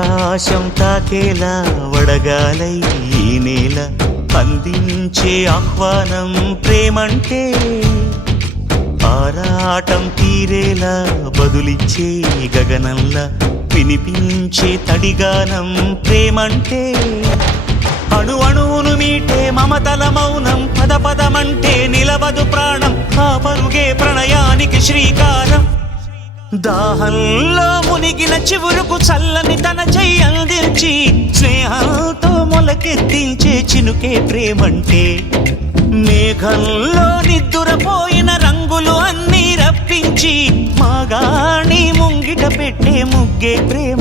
ఆకాశం తాకేలా వడగాలై ఈ నేల అందించే ఆహ్వానం ప్రేమంటే ఆరాటం తీరేలా బదులిచ్చే గగనంలా వినిపించే తడిగానం ప్రేమంటే అణు అణువును మీటే మమతల మౌనం పద పదమంటే నిలవదు ప్రాణం ఆ పరుగే ప్రణయానికి శ్రీకారం దాహంలో మునిగిన చివురుకు చల్లని తన చెయ్యి అందించి స్నేహంతో మొలకెత్తించే చినుకే ప్రేమంటే మేఘంలో నిద్దురపోయిన రంగులు అన్నీ రప్పించి మాగాణి ముంగిట పెట్టే ముగ్గే ప్రేమ